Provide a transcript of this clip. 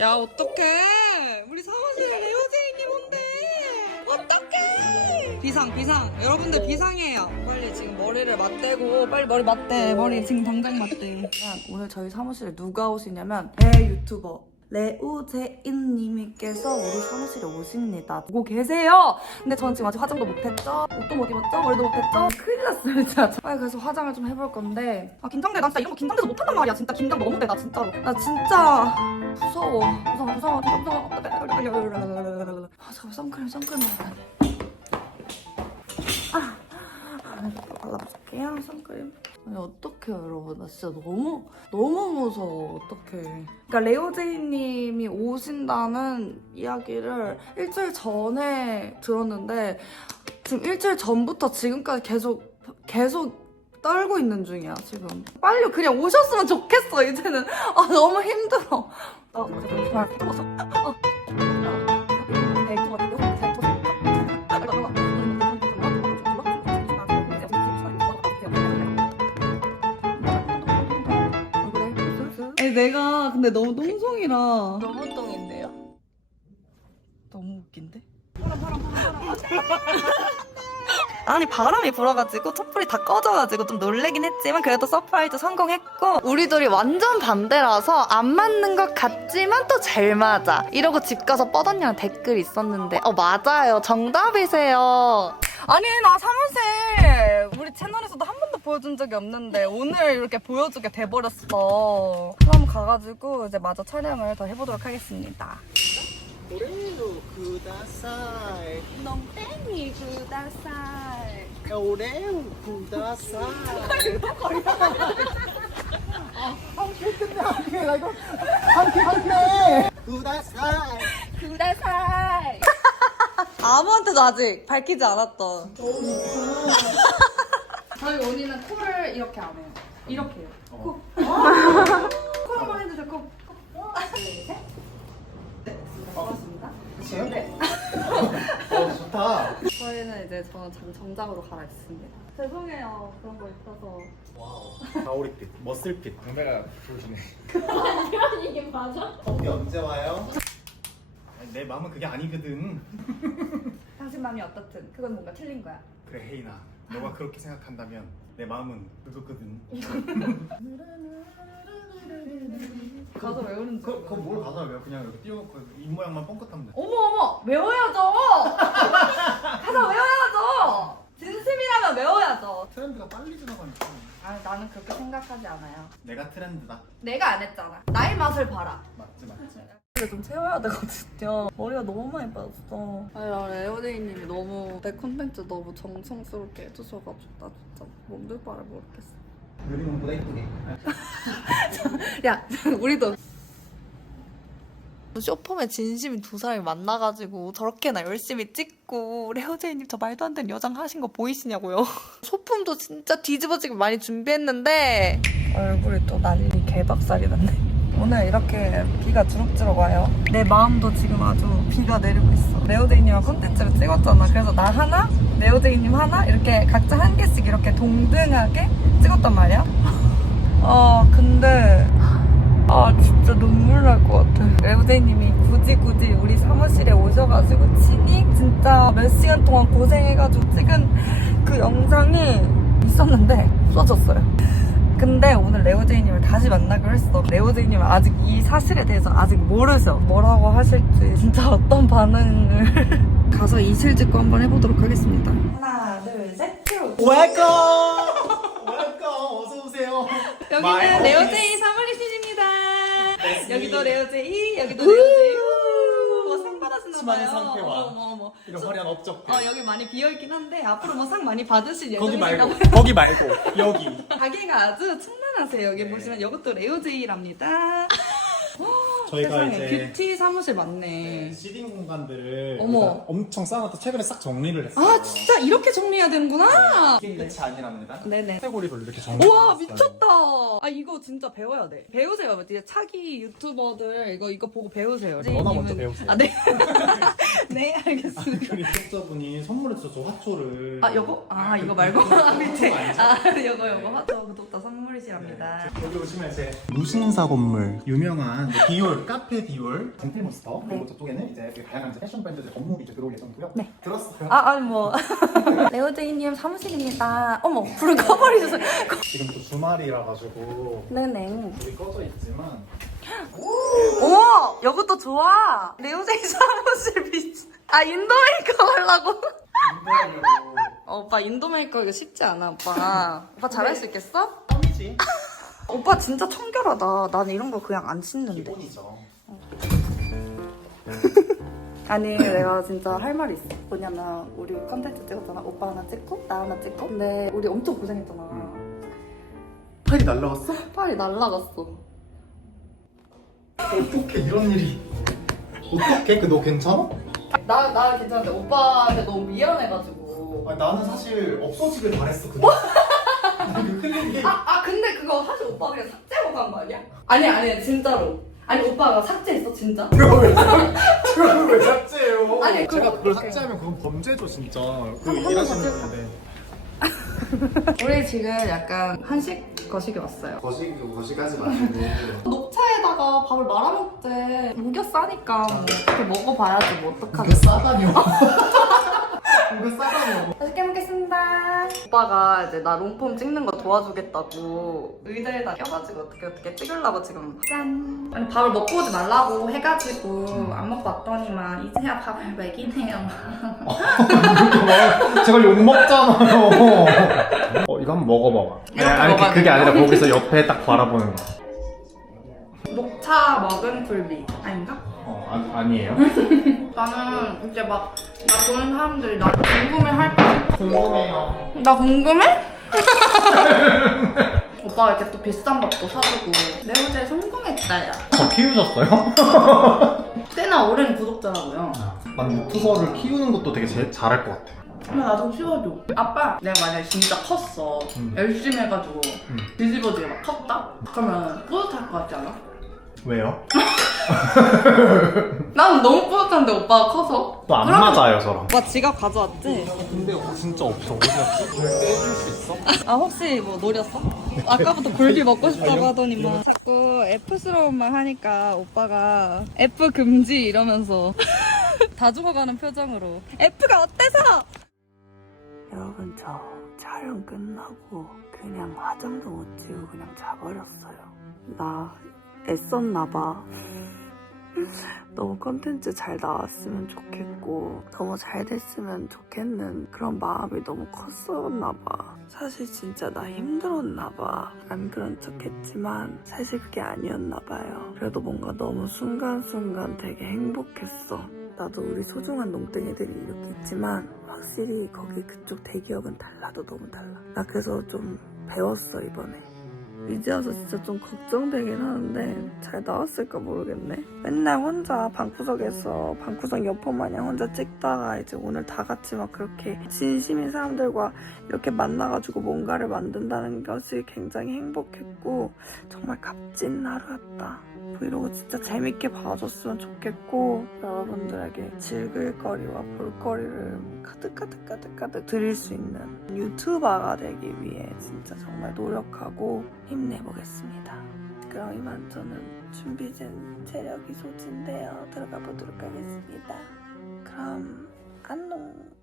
야 어떡해? 우리 사무실에 레오제이님 온대 어떡해? 비상 비상. 여러분들 비상이에요. 빨리 지금 머리를 맞대고 빨리 머리 맞대. 머리 지금 당장 맞대. 오늘 저희 사무실에 누가 오시냐면 대 유튜버 레오제인님께서 우리 사무실에 오십니다 오고 계세요 근데 저는 지금 아직 화장도 못했죠 옷도 못 입었죠 머리도 못했죠 큰일 났어요 진짜 빨리 그래서 화장을 좀 해볼 건데 아 긴장돼 나 진짜 이런 거 긴장돼서 못한단 말이야 진짜 긴장 너무 돼 나 진짜로 나 진짜 무서워 무서워 무서워 진짜 무서워 아 잠깐 선크림 선크림 돼 아, 발라볼게요 선크림 아니 어떡해요 여러분. 나 진짜 너무 너무 무서워. 어떡해. 그러니까 레오제이님이 오신다는 이야기를 일주일 전에 들었는데 지금 일주일 전부터 지금까지 계속 계속 떨고 있는 중이야 지금. 빨리 그냥 오셨으면 좋겠어 이제는. 아 너무 힘들어. 아 맞아 정말 아니 내가 근데 너무 똥송이라 너무 똥인데요? 너무 웃긴데? 아니 바람이 불어가지고 촛불이 다 꺼져가지고 좀 놀래긴 했지만 그래도 서프라이즈 성공했고 우리 둘이 완전 반대라서 안 맞는 것 같지만 또 잘 맞아. 이러고 집 가서 뻗었냐는 댓글 있었는데 어 맞아요. 정답이세요. 아니 나 사무실 우리 채널에서도 한 번도 보여준 적이 없는데 오늘 이렇게 보여주게 돼버렸어. 그럼 가가지고 이제 마저 촬영을 더 해보도록 하겠습니다. 오레로 구다사이 농땡이 구다사이 오레오 구다사이 함께 끝내 함께. 나 이거 함께 함께 구다사이 구다사이 아무한테도 아직 밝히지 않았던. 저희 언니는 코를 이렇게 안 해요 이렇게 해요 코. 코 한 번 해주세요 코. 고맙습니다 그치요? 네. 어, 좋다. 저희는 이제 저는 정- 정장으로 갈아입습니다 죄송해요 그런 거 있어서 와우. 가오리빛, 머슬빛. 담배가 좋으시네. 거기 언제 와요? 내 마음은 그게 아니거든. 당신 마음이 어떻든 그건 뭔가 틀린 거야 그래, 혜인아. 너가 그렇게 생각한다면 내 마음은 그거거든. 가서 외우는 그, 그거 뭘 가사 왜 그냥 이렇게 띄워놓고 입 모양만 뻥끗하면 돼. 어머 어머 외워야죠 가서 외워야죠 진심이라면 외워야죠 트렌드가 빨리 지나가니까. 아 나는 그렇게 생각하지 않아요 내가 트렌드다. 내가 안 했잖아 나의 맛을 봐라 맞지, 맞지. 근데 좀 채워야 되거든요 머리가 너무 많이 빠졌어 아니 레오데이님이 너무 내 콘텐츠 너무 정성스럽게 해주셔가지고 나 진짜 몸둘 바를 모르겠어 느리문보다 이쁘게. 야 우리도 쇼폼에 진심인 두 사람이 만나가지고 저렇게나 열심히 찍고 레오제이님 저 말도 안 되는 여장 하신 거 보이시냐고요. 소품도 진짜 뒤집어지게 많이 준비했는데 얼굴이 또 난리 개박살이 났네. 오늘 이렇게 비가 주룩주룩 와요. 내 마음도 지금 아주 비가 내리고 있어. 레오데이님과 콘텐츠를 찍었잖아. 그래서 나 하나, 레오데이님 하나 이렇게 각자 한 개씩 이렇게 동등하게 찍었단 말이야. 아 근데 아 진짜 눈물 날 것 같아. 레오데이님이 굳이 굳이 우리 사무실에 오셔가지고 친히 진짜 몇 시간 동안 고생해가지고 찍은 그 영상이 있었는데 없어졌어요. 근데 오늘 레오제이님을 다시 만나기로 했어. 레오제이님은 아직 이 사실에 대해서 아직 모르셔. 뭐라고 하실지 진짜 어떤 반응을 가서 이실 짓고 한번 해보도록 하겠습니다. 하나, 둘, 셋, 큐. 웰컴! 웰컴! 어서오세요. 여기는 레오제이 사물리시입니다. 여기도 레오제이, 여기도 레오제이. 우, 상 받았나 수많은 봐요. 상패와 어머, 어머. 이런 화려한 업적들. 어, 여기 많이 비어있긴 한데 앞으로 뭐 상 많이 받으실 거기 예정이신가 말고. 거기 말고, 여기. 가게가 아주 충만하세요. 여기 네. 보시면 이것도 레오제이랍니다. 저희가 세상에 이제 뷰티 사무실 맞네. 시딩 공간들을 어머. 우리가 엄청 쌓아놨다 최근에 싹 정리를 했어요. 아 진짜 이렇게 정리해야 되는구나. 이게 끝이 아니랍니다. 네네. 카테고리별로 이렇게 정리. 우와 미쳤다. 아 이거 진짜 배워야 돼. 배우세요. 이제 차기 유튜버들 이거 이거 보고 배우세요. 너나 먼저 님은- 배우세요. 아 네. 네 알겠습니다. 우리 구독자분이 선물해 주셔서 화초를. 아 여보? 아 이거 말고 아 밑에 아 요거 요거 하죠 구독자 선물이시랍니다. 여기 오시면 이제 무신사 건물 유명한 비율 카페 디올 젠틀몬스터 그리고 저쪽에는 이제 그 다양한 이제 패션 브랜드들 업무비 이제 들어올 예정이고요. 네. 들었어요. 아 아니 뭐 레오제이님 사무실입니다. 어머 불을 꺼버리셨어요. 지금 또 주말이라 가지고 네네. 불이 꺼져 있지만 어머 여것도 좋아. 레오제이 사무실 비치. 아 인도 메이크업 하려고. 인도하려고 어, 오빠 인도 메이크업 이거 쉽지 않아 오빠. 오빠 잘할 수 있겠어? 껌이지 오빠 진짜 청결하다. 나는 이런 거 그냥 안 씻는데. 기본이죠. 아니 내가 진짜 할 말이 있어. 뭐냐면 우리 컨텐츠 찍었잖아. 오빠 하나 찍고 나 하나 찍고. 근데 우리 엄청 고생했잖아. 팔이 날라갔어? 팔이 날라갔어. 어떻게 이런 일이? 어떻게? 그너 괜찮아? 나, 나 괜찮은데 오빠한테 너무 미안해가지고. 아니, 나는 사실 없어지길 바랬어. 그 클릭이 아, 아 근데 그거 사실 오빠 그냥 삭제하고 간 거 아니야? 아니 아니 진짜로. 아니 오빠가 삭제했어 진짜? 그걸 왜 삭- 그걸 왜 삭제해요? 아니, 그거 제가 그걸 어떡해. 삭제하면 그건 범죄죠 진짜. 그 한번 일하시는 삭제해봐. 분인데. 우리 지금 약간 한식 거식이 왔어요. 거식 거식하지 마시고. 녹차에다가 밥을 말아먹재. 무겨 싸니까 뭐 이렇게 먹어봐야지 뭐 어떡하지. 싸다뇨. 이거 싸다뇨. 맛있게 먹겠습니다. 오빠가 이제 나 롱폼 찍는 거 도와주겠다고 의자에다 껴가지고 어떻게 어떻게 찍으려고 지금 짠. 아니 밥을 먹고 오지 말라고 해가지고 안 먹고 왔더니만 이제야 밥을 먹이네요. 제가 욕 먹잖아요. 어 이거 한번 먹어봐봐. 이렇게 아니, 먹어야 그게 아니라 거기서 옆에 딱 바라보는 거. 녹차 먹은 굴비 아닌가? 어 아, 아니에요? 나는 이제 막 나 보는 사람들이 나 궁금해 할 거. 궁금해요. 나 궁금해? 오빠가 이렇게 또 비싼 밥도 사주고 내 어제 성공했다 야저 키우셨어요? 꽤나 오랜 구독자라고요 난 유튜버를 키우는 것도 되게 제, 잘할 것 같아. 엄마 나좀 키워줘 아빠 내가 만약에 진짜 컸어 음. 열심히 해가지고 음. 뒤집어지게 막 컸다? 그러면 뿌듯할 것 같지 않아? 왜요? 나는 너무 뿌듯한데 오빠가 커서 또 안 그러면- 맞아요 저랑. 오빠 지갑 가져왔지? 근데 어, 진짜 없어. 어디 갔지? 절 떼줄 수 있어? 아 혹시 뭐 노렸어? 아까부터 굴비 먹고 싶다고 하더니만 자꾸 F스러운 말 하니까 오빠가 F 금지 이러면서 다 죽어가는 표정으로 F가 어때서? 여러분 저 촬영 끝나고 그냥 화장도 못 지우고 그냥 자버렸어요. 나 애썼나봐. 너무 컨텐츠 잘 나왔으면 좋겠고 너무 잘 됐으면 좋겠는 그런 마음이 너무 컸었나봐. 사실 진짜 나 힘들었나봐. 안 그런 척 했지만 사실 그게 아니었나봐요. 그래도 뭔가 너무 순간순간 되게 행복했어. 나도 우리 소중한 농땡이들이 이렇게 있지만 확실히 거기 그쪽 대기업은 달라도 너무 달라. 나 그래서 좀 배웠어 이번에. 이제 와서 진짜 좀 걱정되긴 하는데 잘 나왔을까 모르겠네. 맨날 혼자 방구석에서 방구석 여포 마냥 혼자 찍다가 이제 오늘 다 같이 막 그렇게 진심인 사람들과 이렇게 만나가지고 뭔가를 만든다는 것이 굉장히 행복했고 정말 값진 하루였다. 브이로그 진짜 재밌게 봐줬으면 좋겠고 여러분들에게 즐길 거리와 볼거리를 가득가득가득가득 드릴 수 있는 유튜버가 되기 위해 진짜 정말 노력하고 힘내보겠습니다. 그럼 이만 저는 준비된 체력이 소진되어 들어가 보도록 하겠습니다. 그럼 안녕.